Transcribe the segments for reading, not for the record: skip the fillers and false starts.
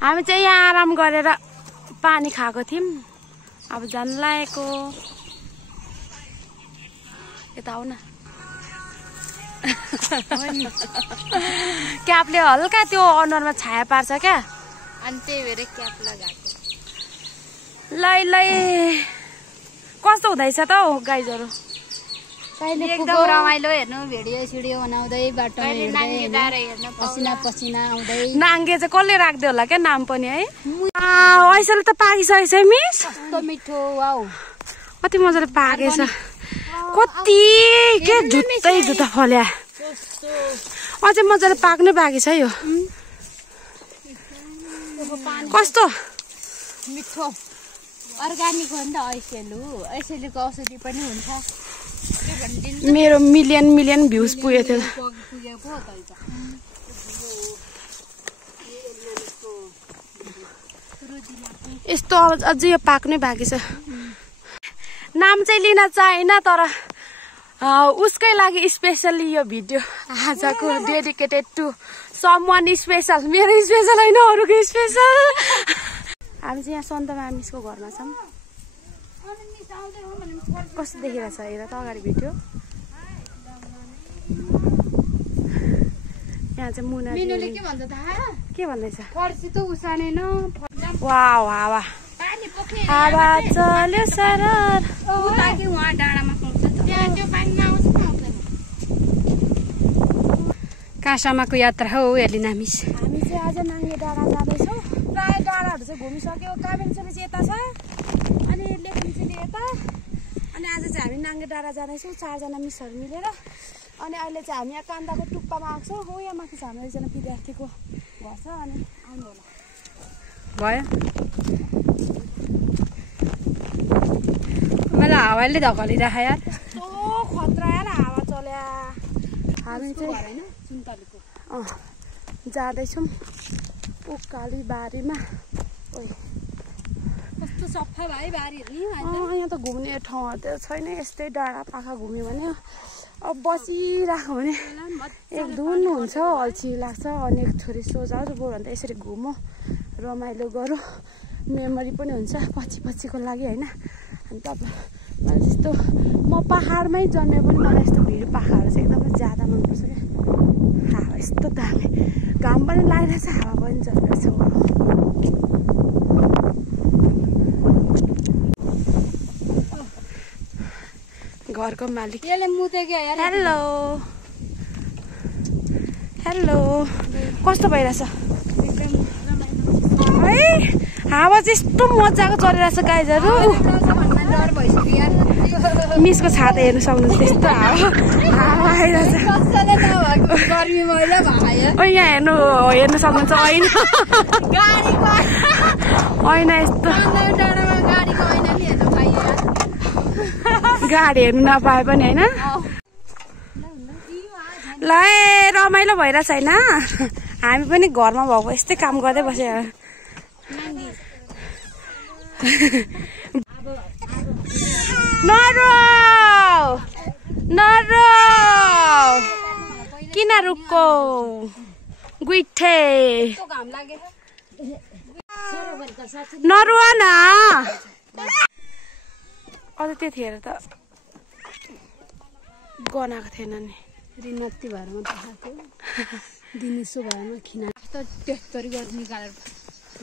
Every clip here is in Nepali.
हामी चाहिँ यहाँ आराम गरेर पानी खाएको थियौं। अब जान लागेको। यता आउ न। क्यापले हल्का त्यो अनुहारमा छाया पार्छ क्या, अनि त्यही भएर क्याप लगाएको। लै कस्तो हुँदैछ त हौ गाइजहरु? एकदम रमाइलो हेर्नु, भिडियो सिडियो बनाउँदै बाटोमा हेर्दै पसिना पसिना आउँदै। नाङ्गे चाहिँ कसले राख्दै होला क्या नाम पनि है। ऐसले त पाकिसकेको छ मिस। कस्तो मिठो, वाउ कति मजाले पाकेछ। कति के जुत्ता फल्या। अझै मजाले पाक्नै बाँकी छ यो। कस्तो मिठो अर्गानिक हो नि त। ऐसेलुको औषधि पनि हुन्छ। मेरो मिलियन भ्युज पुगेको थियो। यस्तो अझै यो पाक्नै बाँकी छ। नाम चाहिँ लिन चाहेन, तर उसकै लागि स्पेसली यो भिडियो आजको डेडिकेटेड टु समवन स्पेसल। मेरो स्पेसल होइन, अरूको स्पेसल। हामी चाहिँ यहाँ सन्त मामिसको घरमा छौँ। कस्तो देखिरहेछ हेर त अगाडि भिडियो। यहाँ चाहिँ मुना मिनुले के भन्छ थाहा? के भन्दैछ? पर्सि त उसानेन वाउ हावा पानी पोख्ने हावा चल्यो सरर। उताकि वहाँ डाँडामा पाउँछ त। त्यहाँ त्यो पानीमा आउँछ न आउँदैन? कासामाको यात्रा हो एलिना मिस। हामी चाहिँ आज नाङ्गे डाँडा जाँदैछौँ। प्राय डाँडाहरू चाहिँ घुमिसक्यो। काभेन्चेली चाहिँ यता छ, अनि लेखुन्चेली यता। अनि आज चाहिँ हामी नाङ्गे डाँडा जाँदैछौँ 4 जना मिसहरू मिलेर। अनि अहिले चाहिँ हामी यहाँ कान्दाको टुप्पामा आएको छौँ। हो यहाँ माथि छ हाम्रो एकजना विद्यार्थीको घर छ। अनि आउनु होला भयो। मलाई हावाले धकलिराख्यो यार। कस्तो खतरा यार हावा चल्या। हामी चाहिँ जाँदैछौँ उकाली बारीमा। कस्तो सफा भाइ बारीहरू नि। यहाँ त घुम्ने ठाउँहरू त छैन। यस्तै डाँडा पाखा घुम्यो भने अब बसिराख्यो भने एक धुन हुन्छ, अल्छी लाग्छ। अनि एक थोरै सोझाउँछ, बरु भन्दा यसरी घुमौँ, रमाइलो गरौँ, मेमोरी पनि हुन्छ पछिको लागि होइन। अनि मलाई त्यस्तो म पाहाडमै जन्मे पनि मलाई यस्तो भिड पाखाहरू चाहिँ एकदमै ज्यादा मनपर्छ क्या। हावा यस्तो दामी, घाम पनि लागिरहेछ, हावा पनि चलिरहेछ। घरको मालिक यसले मुतेको यार। हेलो हेलो, कस्तो भइरहेछ है? हावा चाहिँ यस्तो मजाको चलिरहेछ गाइजहरू। डर भइसक्यो यार। मिसको छाता हेर्नु सक्नुहुन्छ, त्यस्तो हावा आइरहेछ। गर्मी महिना भयो। यहाँ हेर्नु सक्नुहुन्छ। होइन यस्तो गाडी हेर्नु नपाए पनि होइन। ल रमाइलो भइरहेछ होइन। हामी पनि घरमा भएको यस्तै काम गर्दै बस्यो। नरो किन रुक्को गुइठे नरुवा न। अझ त्यतिखेर त गनाएको थिएन नि। रिनत्ती भएरमा देखाएको दिनुसो भएमा खिना 73 गरेर निकालेर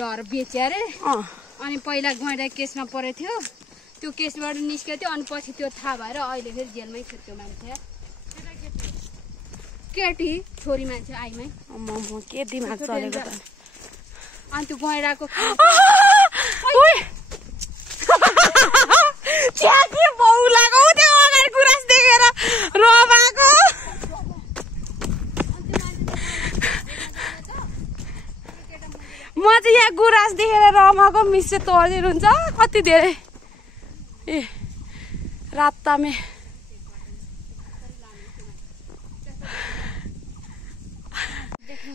लहर बेच्यो अरे। अनि पहिला गैँडा केसमा परेको थियो, त्यो केसबाट निस्केको थियो। अनि पछि त्यो थाहा भएर अहिले फेरि जेलमै थियो त्यो मान्छे। केटी छोरी मान्छे आइमै के दिमाग चलेको त। अनि त्यो गैँडाको गुराँस देखेर रमाएको। म चाहिँ यहाँ गुराँस देखेर रमाएको। मिस चाहिँ तोडिदिनुहुन्छ कति धेरै। ए रातामे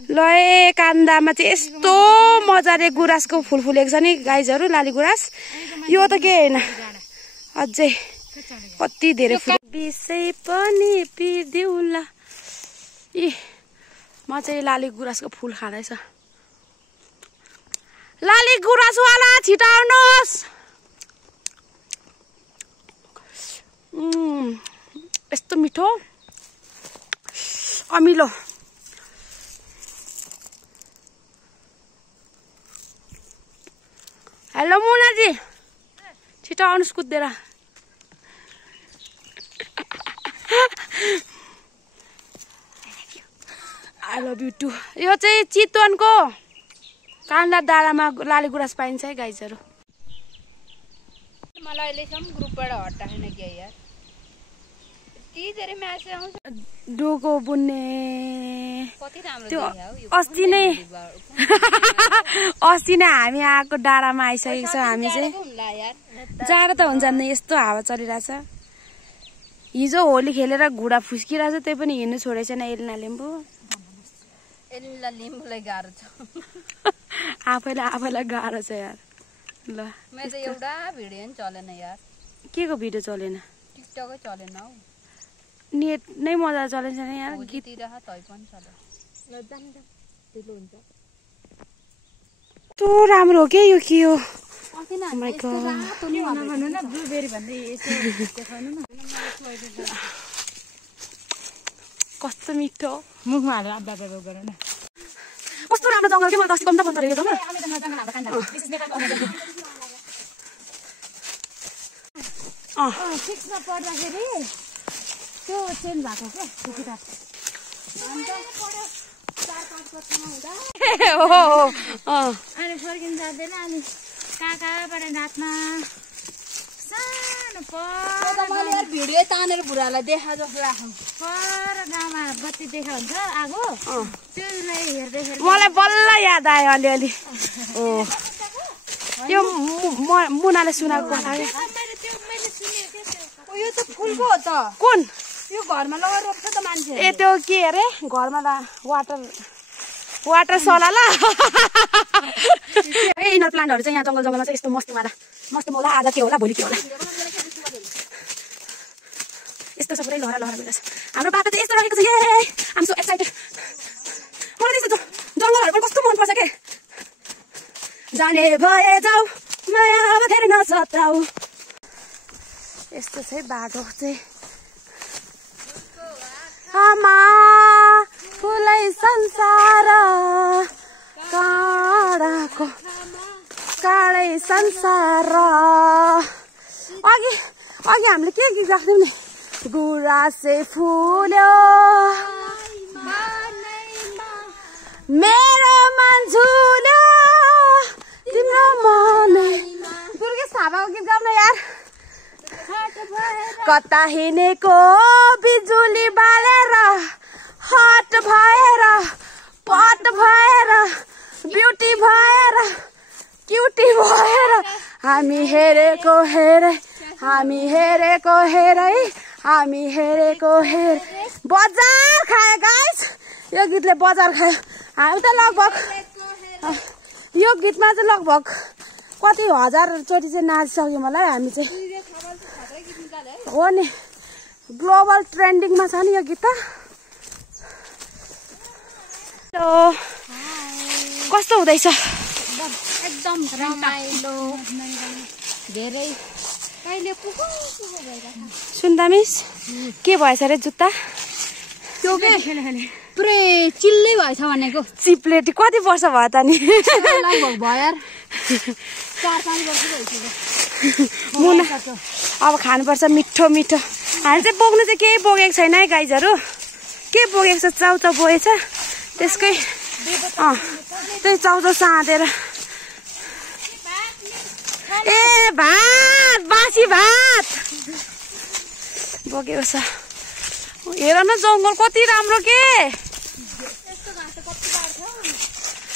ल कान्दामा चाहिँ यस्तो मजाले गुराँसको फुल फुलेको छ नि गाइजहरू, लाली गुराँस। यो त के होइन, अझै कति धेरै फुल। बिसै पनि पिदिउला। म चाहिँ लाली गुराँसको फुल खाँदैछ। लाली गुराँसवाला छिटो आउनुहोस्। यस्तो मिठो अमिलो। हेलो मुनाजी, छिटो आउनुहोस् कुदेर। I love you too. यो चाहिँ चितवनको कान्डा डाँडामा लाली गुराँस पाइन्छ है गाइजहरू। मलाई अहिलेसम्म ग्रुपबाट हटाएन क्या यार, यति धेरै म्यासेज आउँछ। डोको बुन्ने कति राम्रो त्यो देखियो अस्ति नै हामी आएको डाँडामा आइसकेको छ। हामी चाहिँ जाडो त हुन्छ नि, यस्तो हावा चलिरहेछ। हिजो होली खेलेर घुँडा फुस्किरहेछ, त्यही पनि हिँड्नु छोडेको छैन एलिना लिम्बू। एलिना लिम्बूलाई गाह्रो छ, आफैलाई गाह्रो छ यार। ल मेरो त एउटा भिडियो नि चलेन यार। के को भिडियो चलेन? टिकटकै चलेन हौ, नेट नै मजा चलेछ नि यार। गीत तै पनि चल्यो। कस्तो राम्रो हो क्या यो, के हो कस्तो मिठो मुखमा हालेर गर्न। कस्तो राम्रो जङ्गल के, मलाई अस्ति कम्ता मन परेको जङ्गल। सिक्समा पढ्दाखेरि त्यो चेन्ज भएको क्या त्यो किताब। अनि फर्किनु जाँदैन, अनि कहाँबाट नाच्न सानो पर भिडियो तानेर बुढालाई देखा जस्तो राखौँ। पर गाउँमा बत्ती देखा हुन्छ आगो, त्यसलाई हेर्दै मलाई बल्ल याद आयो अलिअलि। यो मुनाले सुनाएको कथा। यो त फुलको हो त। कुन? यो घरमा लगाएर रोप्छ त मान्छे। ए त्यो के अरे घरमा वाटर सलाला। ए इनर प्लान्टहरु चाहिँ यहाँ जंगलमा चाहिँ यस्तो मस्त होला। आज के होला भोलि के होला यस्तो सबै लहरा भइरहेछ। हाम्रो बाटो चाहिँ यस्तो रहेको छ। ए आम सो एक्साइटेड। मलाई त्यस्तो जंगलहरु पनि कस्तो मन पर्छ के। जाने भए जाऊ माया धेरै नसताऊ। यस्तो चाहिँ बाटो चाहिँ आमा फुलै संसार काँडाको काँडै संसार। अघि हामीले के गीत गाउँथ्यौं नि, गुराँसे फुल्यो मेरो मन झुल्यो तिम्रो मनै। दुर्गेश थापाको गीत गाउन यार। कता हिँडेको बिजुली बालेर हट भएर पट भएर ब्युटी भएर क्युटी भएर हामी हेरेको हेरै बजार खायो गाइस। यो गीतले बजार खायो। हामी त लगभग यो गीतमा चाहिँ लगभग कति हजार चोटि चाहिँ नाचिसक्यौँ होला है हामी चाहिँ। हो नि ग्लोबल ट्रेन्डिङमा छ नि यो गीत त। कस्तो हुँदैछ? एकदम रमाइलो धेरै। कहिले पुगो भइरहेको सुन्दा मिस के भएछ रे जुत्ता? त्यो के पुरै चिल्लै भएछ भनेको। चिप्लेटी कति वर्ष भयो त नि? लगभग भयो यार 4-5 वर्ष भइसक्यो। मुना अब खानुपर्छ मिठो मिठो। हामी चाहिँ बोक्नु चाहिँ केही बोकेको छैन है गाइजहरू। के बोकेको छ चाउचाउ बोकेछ त्यसकै त्यही चाउचाउ साँधेर। ए भात बासी भात बोकेको छ। हेर न जङ्गल कति राम्रो के।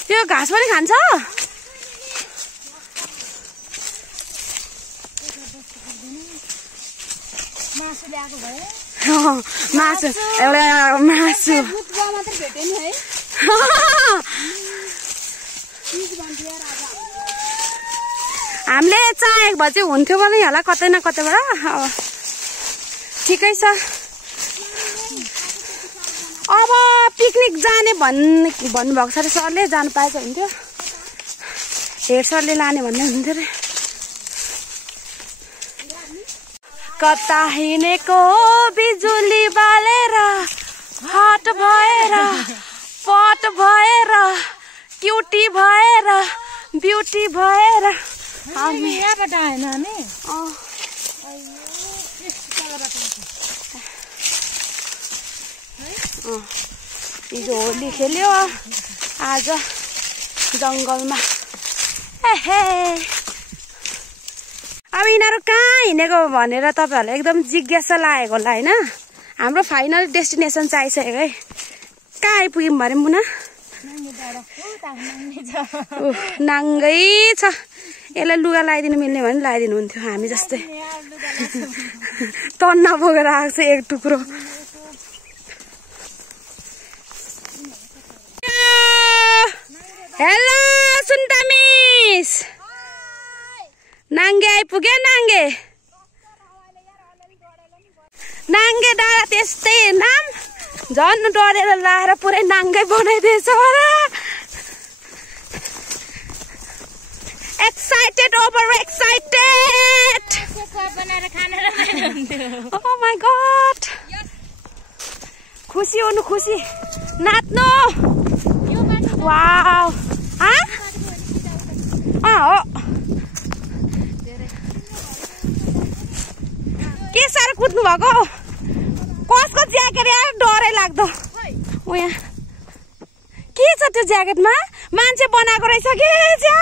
त्यो घाँस पनि खान्छ। मासु एउटा मासु हामीले चाहेको भए चाहिँ हुन्थ्यो पनि होला कतै न कतैबाट। ठिकै छ। अब पिकनिक जाने भन्नुभएको छ अरे सरले, जानु पाएछ हुन्थ्यो। हेडसरले लाने भन्ने हुन्थ्यो रे। कता हिँडेको बिजुली बालेर हट भएर पट भएर क्युटी भएर ब्युटी भएर हामी यहाँबाट आएन हामी हिजो होली खेल्यो आज जङ्गलमा। एहे अब यिनीहरू कहाँ हिँडेको भनेर तपाईँहरूलाई एकदम जिज्ञासा लागेको होला होइन। हाम्रो फाइनल डेस्टिनेसन चाहिँ आइसक्यो है। कहाँ आइपुग्यौँ भने मुना? नाङ्गै छ। यसलाई लुगा लगाइदिनु मिल्ने भने लगाइदिनु हुन्थ्यो हामी जस्तै। तन्ना बोकेर आएको छ एक टुक्रो। हेलो सुन्ता मिस, नाङ्गे आइपुग्यो। नाङ्गे नाङ्गे डाँडा त्यस्तै नाम झन् डरेर लाएर पुरै नाङ्गै बनाइदिएछ। Excited over excited. Oh my god, खुसी हुनु, खुसी नाच्नु। वाउ हो के साह्रो कुद्नु भएको। कसको ज्याकेट यार, डरै लाग्दो। ऊ यहाँ के छ त्यो ज्याकेटमा? मान्छे बनाएको रहेछ के ज्या।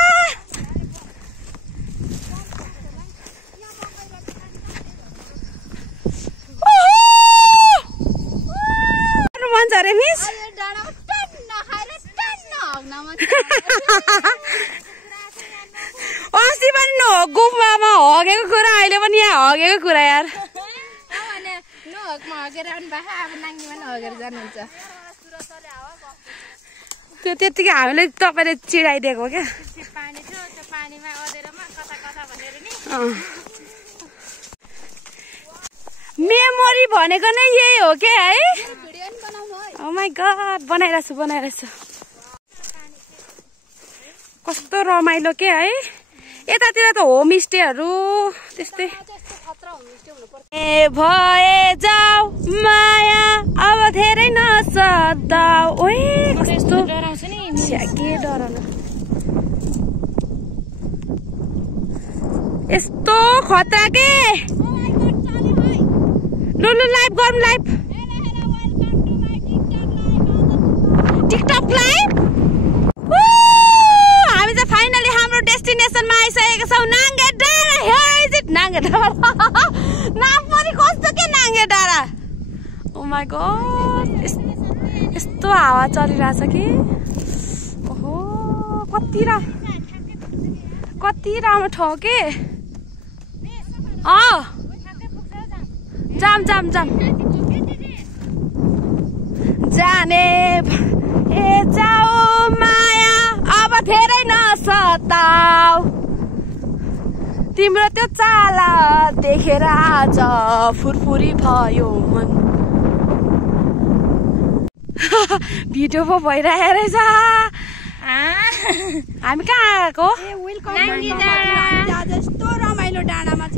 मन छ अरे मिस? अस्ति पनि गुम्बामा हगेको कुरा, अहिले पनि यहाँ हगेको कुरा यार। त्यो त्यतिकै हामीले तपाईँले चिडाइदिएको क्या। मेमोरी भनेको नै यही हो क्या है। ओ माय गॉड, बनाइरहेछु। कस्तो रमाइलो के है। यतातिर त होमस्टेहरू त्यस्तै। ए भए जाऊ माया अब धेरै नसदाऊ। ओए कस्तो डराउँछ नि। के डराउनु, यस्तो खतरा के। लु लाइभ गरौँ, लाइभ टिकटक लाइभ। हामी चाहिँ फाइनली हाम्रो डेस्टिनेसनमा आइसकेका छौँ, नाङ्गे डाँडा। हियर इज इट, नाङ्गे डाँडा। नाम पनि कस्तो के नाङ्गे डाँडा। ओ माय गॉड, यस्तो हावा चलिरहेछ कि। ओहो कति राम्रो ठाउँ के। जाम जाने ए जाऊ माया अब धेरै नसताऊ। तिम्रो त्यो चाला देखेर आज फुरफुरी भयो मन। भिडियो पो भइरहेको रहेछ। हामी कहाँ आएको?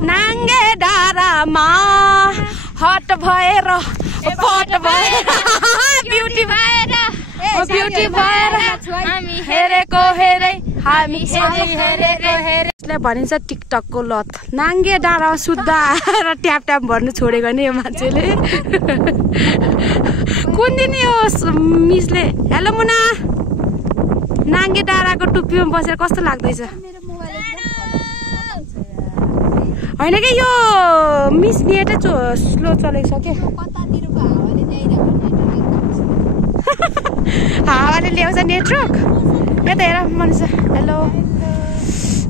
नाङ्गे डाँडामा हट भएर पट भएर ब्युटी भएर हामी हेरेको हेरे हामी हेरेको हेरे। यसलाई भनिन्छ टिकटकको लत। नाङ्गे डाँडामा सुत्दा र ट्याप भर्नु छोडेको नि यो मान्छेले। कुन दिन यो मिसले हेलो मुना नाङ्गे डाँडाको टुप्पीमा बसेर कस्तो लाग्दैछ? होइन कि यो मिस नेटै स्लो चलेको छ के। हावाले ल्याउँछ नेटवर्क। यता हेर मनिषा, हेलो।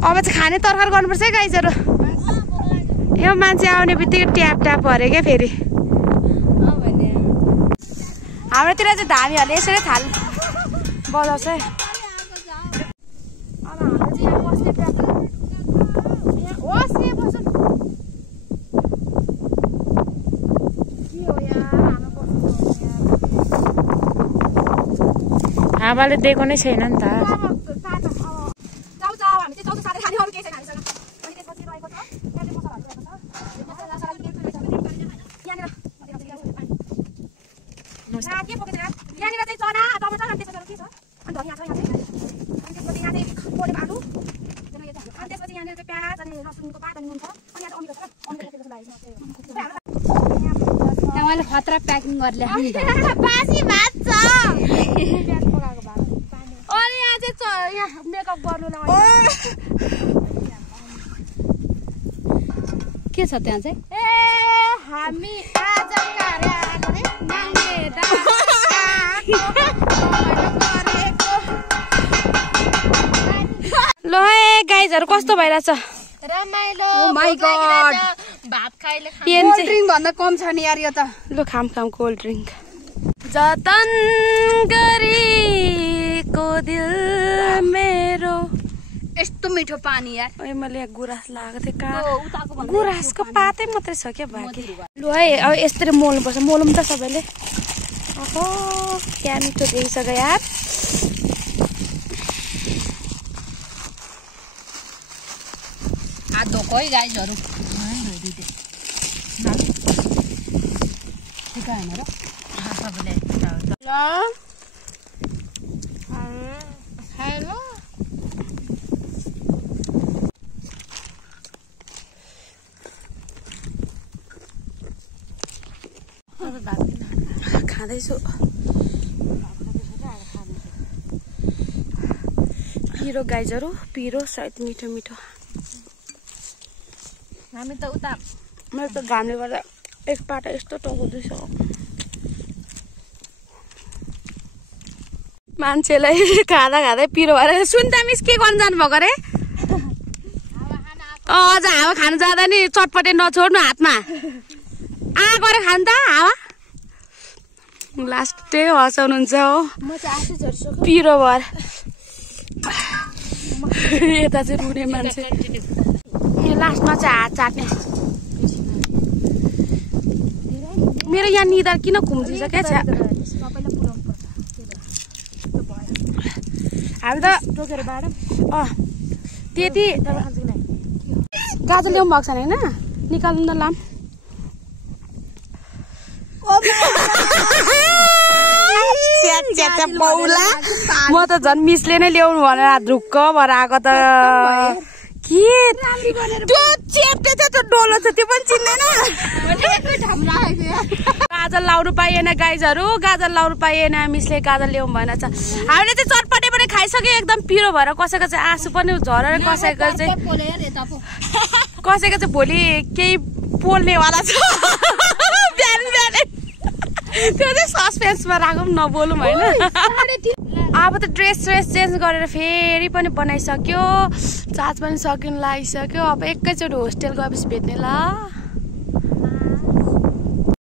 अब चाहिँ खाने तरकारी गर्नुपर्छ है गाइजहरू। यो मान्छे आउने बित्तिकै ट्याप भरे क्या फेरि। हाम्रोतिर चाहिँ धामीहरूले यसरी थाल बजाउँछ है। अब हाम्रो चाहिँ यहाँ बस्ने हावाले दिएको नै छैन नि त। हामीसँग अनि त्यसपछि रहेको छ त्यहाँले मसलाहरू रहेको छ मसला के रहेछ यहाँनिर के पोकेछ यहाँनिर चाहिँ चना टमाटर अनि त्यसपछि के छ अनि धनिया छ यहाँ चाहिँ अनि त्यसपछि यहाँ चाहिँ पोलेको आलु अनि त्यसपछि यहाँनिर चाहिँ प्याज अनि लसुनको पात अनि नुन छ अनि यहाँ अमिलो छ अमिलो जस्तो लागेको छ मैले खतरा प्याकिङ गरेर बासी भात छ प्याज पकाएको भात अनि यहाँ चाहिँ यहाँ मेकअप गर्नुलाई के छ त्यहाँ चाहिँ ए हामी आज आएको रे नाङ्गे ल है गाइजहरु कस्तो भइराछ रमाइलो ओ माय गॉड भात खाइले कोल्ड ड्रिंक भन्दा कम छ नि यार यो त ल खाम कोल्ड ड्रिंक जतन गरेको दिल मेरो यस्तो मिठो पानी यार ओइ मैले गुराँस लागेको थिए का गुराँसको पातै मात्रै छ क्या बाँकी लु है अब यसरी मोल्नु पर्छ मोलौँ त सबैले ओहो क्या मिठो देखिसक्यो यार हात धोको है गाइजहरु हेलो खाँदैछु पिरो गाइजहरु पिरो सायद मिठो मिठो हामी त उता मेरो त घामले गर्दा एकपल्ट यस्तो टोक्दैछ मान्छेलाई खाँदा खाँदै पिरो भएर सुन्दा मिस के गर्नु जानु भएको रे अझ हावा खानु जाँदा नि चटपटे नछोड्नु हातमा गरेर खानु त हावा लास्टै हँसाउनुहुन्छ हो पिरो भएर यता चाहिँ रुने मान्छे लास्टमा चाहिँ हात चाट्ने मेरो यहाँ निधार किन घुम्दैछ क्या छ हामी त त्यति गाजर ल्याउनु भएको छैन होइन निकाल्नु न लाम म त झन् मिसले नै ल्याउनु भनेर ढुक्क भएर आएको त के त्यो चेप्टे थियो त्यो डोलो छ त्यो पनि चिन्दैन गाजर लाउनु पाइएन गाइजहरु गाजर लाउनु पाइएन मिसले गाजर ल्याउनु भएन छ हामीले चाहिँ चटपटे पनि खाइसक्यो एकदम पिरो भएर कसैको चाहिँ आँसु पनि झरेर कसैको चाहिँ भोलि केही पोल्नेवाला छ बिहान बिहानै त्यो चाहिँ सस्पेन्समा राखौँ नबोलौँ होइन अब त ड्रेस चेन्ज गरेर फेरि पनि बनाइसक्यो चार्ज पनि सकिनु लागिसक्यो अब एकैचोटि होस्टेल गएपछि भेट्ने ल